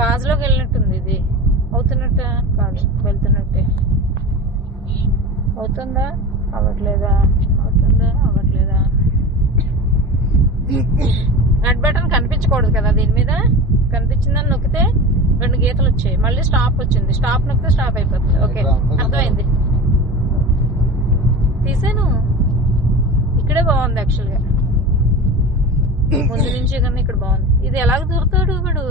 Pause లోకి వెళ్ళినట్టుంది. ఇది అవుతున్నట్ట కాదు, వెళ్తున్నట్టే. అవుతుందా అవ్వట్లేదా, అవుతుందా అవ్వట్లేదా. రెడ్ బటన్ కనిపించకూడదు కదా దీని మీద. కనిపించిందని నొక్కితే 2 గీతలు వచ్చాయి. మళ్ళీ స్టాప్ వచ్చింది. స్టాప్ నొక్కితే స్టాప్ అయిపోతుంది. ఓకే, అర్థమైంది. తీసాను. ఇక్కడే బాగుంది యాక్చువల్ గా, ముందు నుంచి కన్నా ఇక్కడ బాగుంది. ఇది ఎలాగ దూరుతాడు వాడు.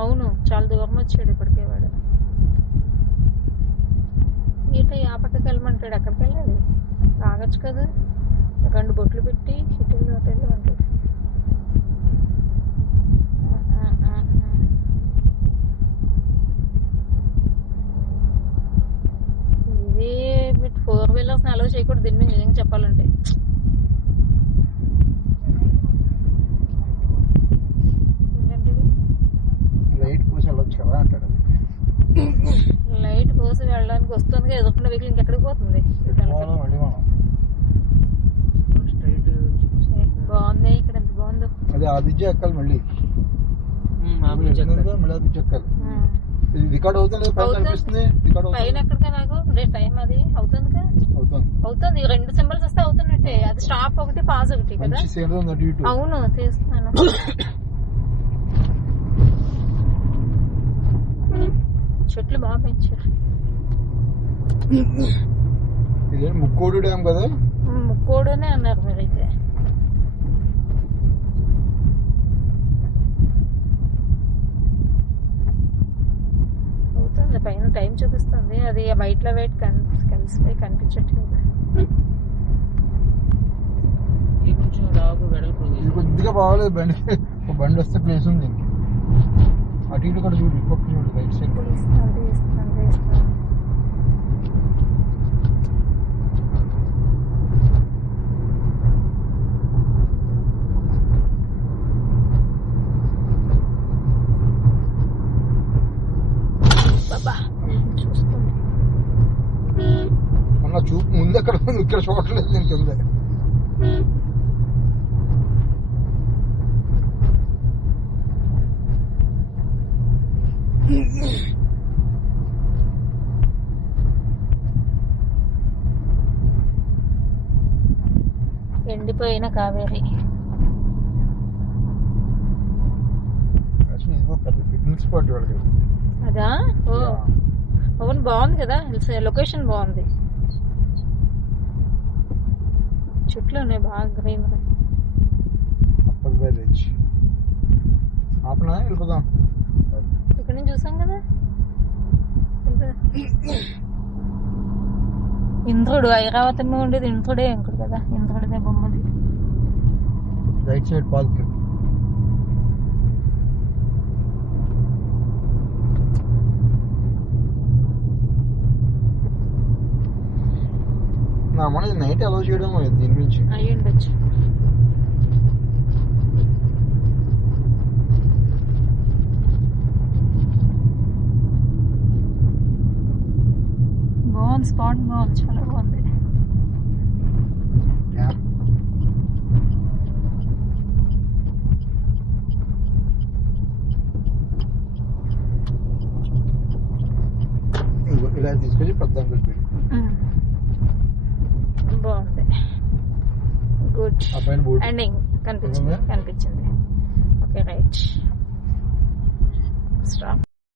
అవును, చాలా దూరం వచ్చాడు ఇప్పటికే వాడు. ఈట ఆ పక్కకి వెళ్ళమంటాడు. ఎక్కడికి వెళ్ళాలి, తాగొచ్చు కదా. 2 బొట్లు పెట్టి ఇటెళ్ళు అటెళ్ళు అంటాడు. ఇది 4 వీలర్స్ అలౌ చేయకూడదు దీని మీద నిజంగా చెప్పాలంటే. లైట్ పోసి వెళ్ళడానికి వస్తుంది, ఎదుర్కొన్న వెహికల్ ఇంకెక్కడికి పోతుంది. బాగుంది ఇక్కడ, ఎంత బాగుందో. అదే ఆదిత్య ఎక్కాలి మళ్ళీ, రికార్డ్ అవుతుంది పైన ఎక్కడికా. నాకు టైం అది అవుతుంది అవుతుంది. 2 సింబల్స్ వస్తే అవుతున్నట్టే. అది స్టాప్ ఒకటి, పాజ్ ఒకటి కదా. అవును, తీస్తున్నాను. చెట్లు బాగా పెంచారు. ముక్కోడు డ్యామ్ కదా. ముక్కోడునే అన్నారు మీరైతే. అవుతుంది, పైన టైం చూపిస్తుంది. అది వైట్ లో వైట్ కలిసిపోయి కనిపించట్లేదు. కొద్దిగా బాగలేదు బండి. బండి వస్తే ప్లేస్ ఉంది. అటు ఇటు కూడా చూడు, పక్క చూడు, రైట్ సైడ్ కూడా. అన్న చూపు ముందు ఎక్కడ ఉంది, ఇక్కడ చూడలేదు నేను కింద. ఎండిపోయిన కావేరి. పిక్నిక్ స్పాట్ అదా. ఓ అవును, బాగుంది కదా. లొకేషన్ బాగుంది. చెట్లు ఉన్నాయి బాగా, గ్రీనరీ. వెళ్ళిపోదాం. ఇక్కడ నుంచి చూసాం కదా. ఇంద్రుడు, ఐరావతమ్మ ఉండేది ఇంద్రుడే ఇంకుడు కదా. ఇంద్రుడిదే బొమ్మది. Right side park. నా మన నైట్ అలౌ చేయడం దీని నుంచి అయ్యి ఉండొచ్చు. బాగుంది, స్పాట్ బాగుంది, చాలా బాగుంది. ఇలా తీసుకొచ్చి పెద్ద బాగుంది. గుడ్ ఎండింగ్ కనిపించింది. Okay right.